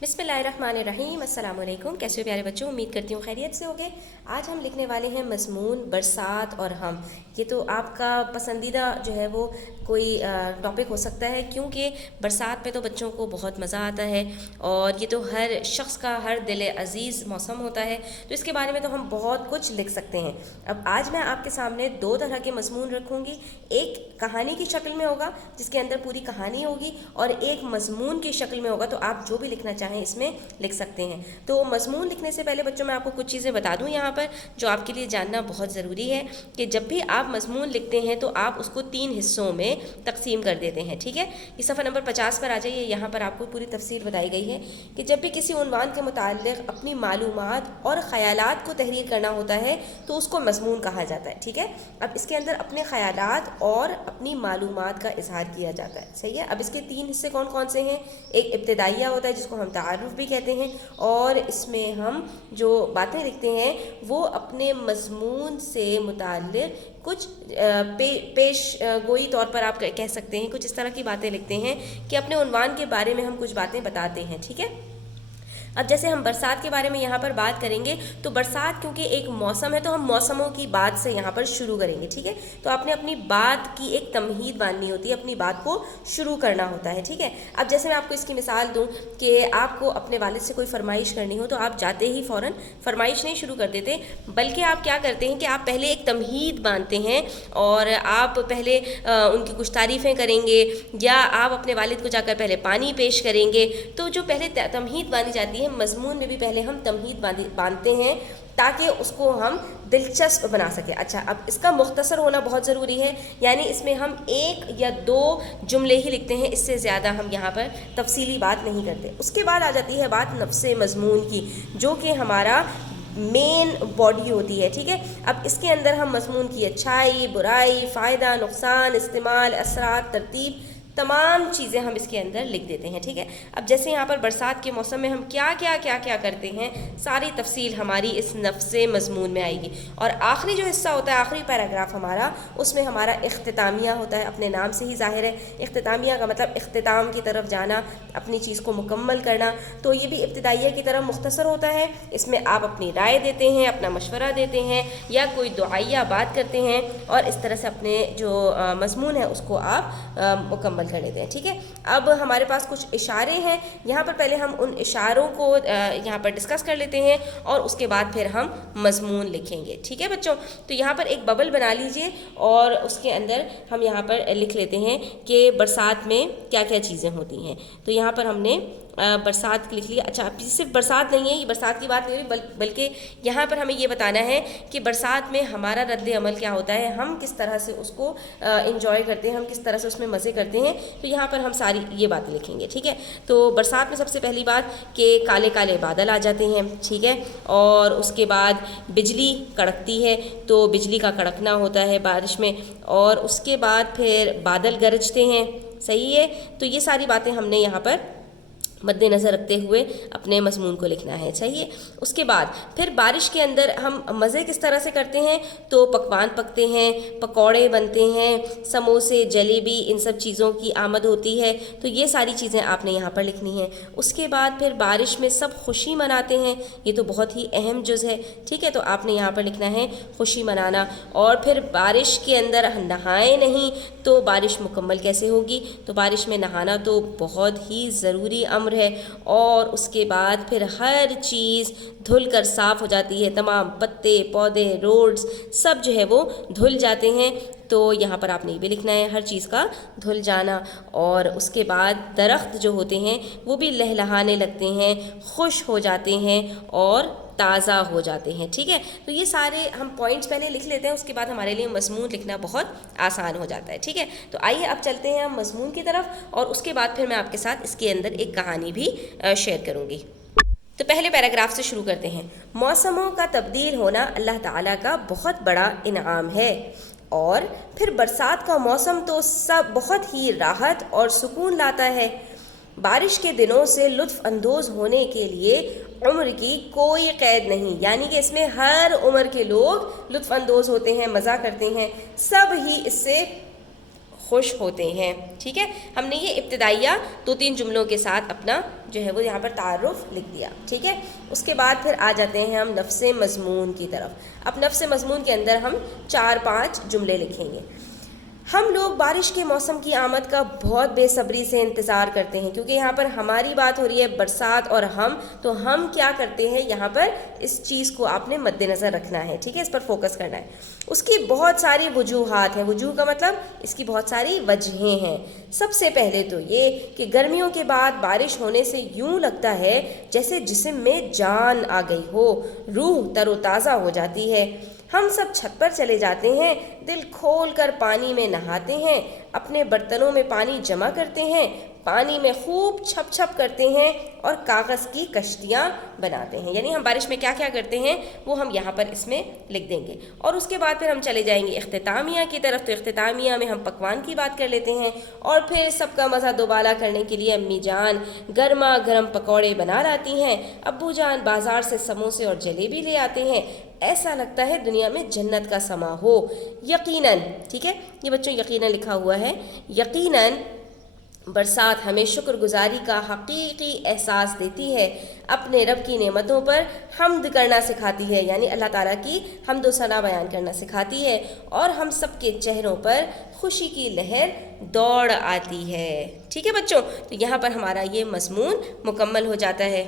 बिस्मिल्लाहिर्रहमानिर्रहीम। अस्सलाम वालेकुम। कैसे हो प्यारे बच्चों, उम्मीद करती हूँ खैरियत से होगे। आज हम लिखने वाले हैं मज़मून बरसात और हम। ये तो आपका पसंदीदा जो है वो कोई टॉपिक हो सकता है, क्योंकि बरसात में तो बच्चों को बहुत मज़ा आता है और ये तो हर शख्स का हर दिल अज़ीज़ मौसम होता है, तो इसके बारे में तो हम बहुत कुछ लिख सकते हैं। अब आज मैं आपके सामने दो तरह के मज़मून रखूँगी। एक कहानी की शक्ल में होगा जिसके अंदर पूरी कहानी होगी, और एक मज़मून की शक्ल में होगा, तो आप जो भी लिखना चाहें इसमें लिख सकते हैं। तो मज़मून लिखने से पहले बच्चों मैं आपको कुछ चीज़ें बता दूं यहाँ पर, जो आपके लिए जानना बहुत ज़रूरी है कि जब भी आप मज़मून लिखते हैं तो आप उसको 3 हिस्सों में तकसीम कर देते हैं। ठीक है, ये सफ़ा नंबर 50 पर आ जाइए। यहाँ पर आपको पूरी तफसील बताई गई है कि जब भी किसी उन्वान के मुताल्लिक़ अपनी मालूमात और ख़यालात को तहरीर करना होता है तो उसको मज़मून कहा जाता है। ठीक है, अब इसके अंदर अपने ख़यालात और अपनी मालूमात का इजहार किया जाता है। सही है, अब इसके 3 हिस्से कौन कौन से हैं? एक इब्तिदाइया होता है जिसको हम तारुफ भी कहते हैं, और इसमें हम जो बातें लिखते हैं वो अपने मज़मून से मुताल्लिक़ कुछ पेश गोई तौर पर आप कह सकते हैं, कुछ इस तरह की बातें लिखते हैं कि अपने उन्वान के बारे में हम कुछ बातें बताते हैं। ठीक है, अब जैसे हम बरसात के बारे में यहाँ पर बात करेंगे, तो बरसात क्योंकि एक मौसम है तो हम मौसमों की बात से यहाँ पर शुरू करेंगे। ठीक है, तो आपने अपनी बात की एक तमहीद बांधनी होती है, अपनी बात को शुरू करना होता है। ठीक है, अब जैसे मैं आपको इसकी मिसाल दूँ कि आपको अपने वालिद से कोई फरमाइश करनी हो तो आप जाते ही फ़ौरन फरमाइश नहीं शुरू कर देते, बल्कि आप क्या करते हैं कि आप पहले एक तमहीद बांधते हैं और आप पहले उनकी कुछ तारीफ़ें करेंगे, या आप अपने वालिद को जाकर पहले पानी पेश करेंगे। तो जो पहले तमहीद बांधी जाती है, मज़मून में भी पहले हम तमहीद बांधते हैं ताकि उसको हम दिलचस्प बना सकें। अच्छा, अब इसका मुख्तसर होना बहुत ज़रूरी है, यानी इसमें हम 1 या 2 जुमले ही लिखते हैं, इससे ज़्यादा हम यहाँ पर तफसीली बात नहीं करते। उसके बाद आ जाती है बात नफ्से मज़मून की, जो कि हमारा मेन बॉडी होती है। ठीक है, अब इसके अंदर हम मज़मून की अच्छाई, बुराई, फ़ायदा, नुकसान, इस्तेमाल, असरात, तरतीब, तमाम चीज़ें हम इसके अंदर लिख देते हैं। ठीक है, अब जैसे यहाँ पर बरसात के मौसम में हम क्या क्या करते हैं, सारी तफसील हमारी इस नफ्से मज़मून में आएगी। और आखिरी जो हिस्सा होता है, आखिरी पैराग्राफ हमारा, उसमें हमारा इख्तितामिया होता है। अपने नाम से ही ज़ाहिर है, इख्तितामिया का मतलब इख्तिताम की तरफ जाना, अपनी चीज़ को मुकम्मल करना। तो ये भी इब्तिदाइया की तरफ मुख्तसर होता है। इसमें आप अपनी राय देते हैं, अपना मशवरा देते हैं, या कोई दुआया बात करते हैं, और इस तरह से अपने जो मज़मून है उसको आप मुकम्मल कर लेते हैं। ठीक है, अब हमारे पास कुछ इशारे हैं, यहाँ पर पहले हम उन इशारों को यहाँ पर डिस्कस कर लेते हैं और उसके बाद फिर हम मज़मून लिखेंगे। ठीक है बच्चों, तो यहाँ पर एक बबल बना लीजिए और उसके अंदर हम यहाँ पर लिख लेते हैं कि बरसात में क्या क्या चीज़ें होती हैं। तो यहाँ पर हमने बरसात लिख लिया। अच्छा, अब सिर्फ बरसात नहीं है, ये बरसात की बात नहीं हुई, बल्कि यहाँ पर हमें ये बताना है कि बरसात में हमारा रद्द अमल क्या होता है, हम किस तरह से उसको इंजॉय करते हैं, हम किस तरह से उसमें मज़े करते हैं। तो यहाँ पर हम सारी ये बातें लिखेंगे। ठीक है, तो बरसात में सबसे पहली बात कि काले काले बादल आ जाते हैं। ठीक है, और उसके बाद बिजली कड़कती है, तो बिजली का कड़कना होता है बारिश में, और उसके बाद फिर बादल गरजते हैं। सही है, तो ये सारी बातें हमने यहाँ पर मद्देनज़र रखते हुए अपने मज़मून को लिखना है। चाहिए, उसके बाद फिर बारिश के अंदर हम मज़े किस तरह से करते हैं, तो पकवान पकते हैं, पकौड़े बनते हैं, समोसे, जलेबी, इन सब चीज़ों की आमद होती है। तो ये सारी चीज़ें आपने यहाँ पर लिखनी है। उसके बाद फिर बारिश में सब खुशी मनाते हैं, ये तो बहुत ही अहम जुज़ है। ठीक है, तो आपने यहाँ पर लिखना है खुशी मनाना। और फिर बारिश के अंदर नहाएं नहीं, तो बारिश मुकम्मल कैसे होगी, तो बारिश में नहाना तो बहुत ही ज़रूरी अम्र है। और उसके बाद फिर हर चीज़ धुल कर साफ़ हो जाती है, तमाम पत्ते, पौधे, रोड्स सब जो है वो धुल जाते हैं। तो यहाँ पर आपने ये भी लिखना है, हर चीज़ का धुल जाना। और उसके बाद दरख्त जो होते हैं वो भी लहलहाने लगते हैं, खुश हो जाते हैं और ताज़ा हो जाते हैं। ठीक है, तो ये सारे हम पॉइंट्स पहले लिख लेते हैं, उसके बाद हमारे लिए मज़मून लिखना बहुत आसान हो जाता है। ठीक है, तो आइए अब चलते हैं हम मज़मून की तरफ, और उसके बाद फिर मैं आपके साथ इसके अंदर एक कहानी भी शेयर करूँगी। तो पहले पैराग्राफ से शुरू करते हैं। मौसमों का तब्दील होना अल्लाह ताला का बहुत बड़ा इनाम है, और फिर बरसात का मौसम तो सब बहुत ही राहत और सुकून लाता है। बारिश के दिनों से लुत्फ़ अंदोज़ होने के लिए उम्र की कोई क़ैद नहीं, यानी कि इसमें हर उम्र के लोग लुत्फ़ अंदोज़ होते हैं, मज़ा करते हैं, सब ही इससे خوش ہوتے ہیں. ٹھیک ہے, ہم نے یہ ابتدائیہ 2-3 جملوں کے ساتھ اپنا جو ہے وہ یہاں پر تعارف لکھ دیا. ٹھیک ہے, اس کے بعد پھر آ جاتے ہیں ہم نفس مضمون کی طرف. اب نفس مضمون کے اندر ہم 4-5 جملے لکھیں گے. ہم لوگ بارش کے موسم کی آمد کا بہت بے صبری سے انتظار کرتے ہیں, کیونکہ یہاں پر ہماری بات ہو رہی ہے برسات اور تو ہم کیا کرتے ہیں یہاں پر اس چیز کو آپ نے مد نظر رکھنا ہے. ٹھیک ہے, اس پر فوکس کرنا ہے. اس کی بہت ساری وجوہات ہیں. وجوہ کا مطلب اس کی بہت ساری وجہیں ہیں. سب سے پہلے تو یہ کہ گرمیوں کے بعد بارش ہونے سے یوں لگتا ہے جیسے جسم میں جان آ گئی ہو, روح تر و تازہ ہو جاتی ہے. ہم سب چھت پر چلے جاتے ہیں, دل کھول کر پانی میں نہاتے ہیں, اپنے برتنوں میں پانی جمع کرتے ہیں, پانی میں خوب چھپ چھپ کرتے ہیں اور کاغذ کی کشتیاں بناتے ہیں. یعنی ہم بارش میں کیا کیا کرتے ہیں وہ ہم یہاں پر اس میں لکھ دیں گے. اور اس کے بعد پھر ہم چلے جائیں گے اختتامیہ کی طرف. تو اختتامیہ میں ہم پکوان کی بات کر لیتے ہیں, اور پھر سب کا مزہ دوبالا کرنے کے لیے امی جان گرما گرم پکوڑے بنا لاتی ہیں, ابو جان بازار سے سموسے اور جلیبی لے آتے ہیں. ایسا لگتا ہے دنیا میں جنت کا سما ہو. یقیناً, ٹھیک ہے, یہ بچوں یقیناً لکھا ہوا ہے, یقیناً برسات ہمیں شکر گزاری کا حقیقی احساس دیتی ہے, اپنے رب کی نعمتوں پر حمد کرنا سکھاتی ہے, یعنی اللہ تعالیٰ کی حمد و ثنا بیان کرنا سکھاتی ہے, اور ہم سب کے چہروں پر خوشی کی لہر دوڑ آتی ہے. ٹھیک ہے بچوں, تو یہاں پر ہمارا یہ مضمون مکمل ہو جاتا ہے.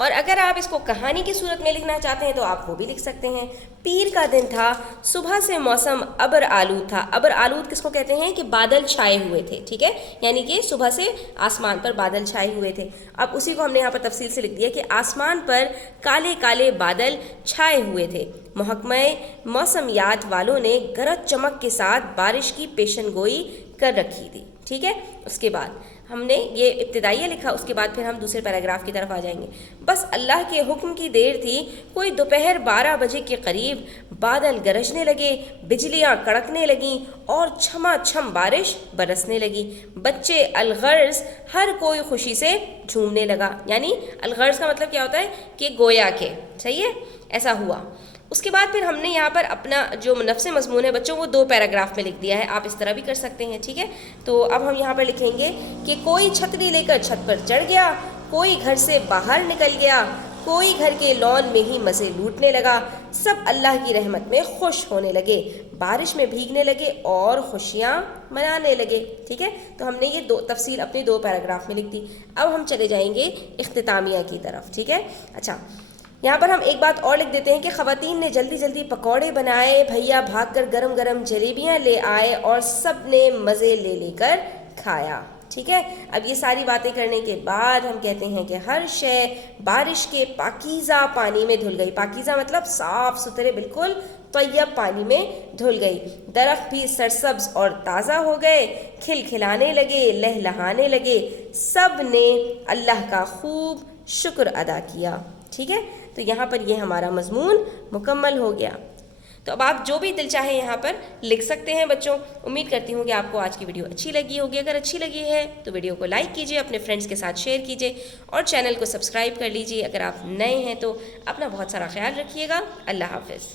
اور اگر آپ اس کو کہانی کی صورت میں لکھنا چاہتے ہیں تو آپ وہ بھی لکھ سکتے ہیں. پیر کا دن تھا, صبح سے موسم ابر آلود تھا. ابر آلود کس کو کہتے ہیں کہ بادل چھائے ہوئے تھے. ٹھیک ہے, یعنی کہ صبح سے آسمان پر بادل چھائے ہوئے تھے. اب اسی کو ہم نے یہاں پر تفصیل سے لکھ دیا کہ آسمان پر کالے کالے بادل چھائے ہوئے تھے. محکمہ موسمیات والوں نے گرج چمک کے ساتھ بارش کی پیشن گوئی کر رکھی تھی. ٹھیک ہے, اس کے بعد ہم نے یہ ابتدائیہ لکھا. اس کے بعد پھر ہم دوسرے پیراگراف کی طرف آ جائیں گے. بس اللہ کے حکم کی دیر تھی, کوئی دوپہر 12 بجے کے قریب بادل گرجنے لگے, بجلیاں کڑکنے لگیں اور چھما چھم بارش برسنے لگی. بچے الغرض ہر کوئی خوشی سے جھومنے لگا. یعنی الغرض کا مطلب کیا ہوتا ہے کہ گویا کے, صحیح ہے, ایسا ہوا. اس کے بعد پھر ہم نے یہاں پر اپنا جو نفس مضمون ہے بچوں وہ 2 پیراگراف میں لکھ دیا ہے. آپ اس طرح بھی کر سکتے ہیں. ٹھیک ہے, تو اب ہم یہاں پر لکھیں گے کہ کوئی چھتری لے کر چھت پر چڑھ گیا, کوئی گھر سے باہر نکل گیا, کوئی گھر کے لون میں ہی مزے لوٹنے لگا. سب اللہ کی رحمت میں خوش ہونے لگے, بارش میں بھیگنے لگے اور خوشیاں منانے لگے. ٹھیک ہے, تو ہم نے یہ تفصیل اپنے 2 پیراگراف میں لکھ دی. اب ہم چلے جائیں گے اختتامیہ کی طرف. ٹھیک ہے, اچھا, یہاں پر ہم ایک بات اور لکھ دیتے ہیں کہ خواتین نے جلدی جلدی پکوڑے بنائے, بھیا بھاگ کر گرم گرم جلیبیاں لے آئے اور سب نے مزے لے لے کر کھایا. ٹھیک ہے, اب یہ ساری باتیں کرنے کے بعد ہم کہتے ہیں کہ ہر شے بارش کے پاکیزہ پانی میں دھل گئی. پاکیزہ مطلب صاف ستھرے بالکل طیب پانی میں دھل گئی. درخت بھی سرسبز اور تازہ ہو گئے, کھل کھلانے لگے, لہلہانے لگے. سب نے اللہ کا خوب شکر ادا کیا. ٹھیک ہے, تو یہاں پر یہ ہمارا مضمون مکمل ہو گیا. تو اب آپ جو بھی دل چاہے یہاں پر لکھ سکتے ہیں بچوں. امید کرتی ہوں کہ آپ کو آج کی ویڈیو اچھی لگی ہوگی. اگر اچھی لگی ہے تو ویڈیو کو لائک کیجئے, اپنے فرینڈز کے ساتھ شیئر کیجئے, اور چینل کو سبسکرائب کر لیجئے. اگر آپ نئے ہیں تو اپنا بہت سارا خیال رکھیے گا. اللہ حافظ.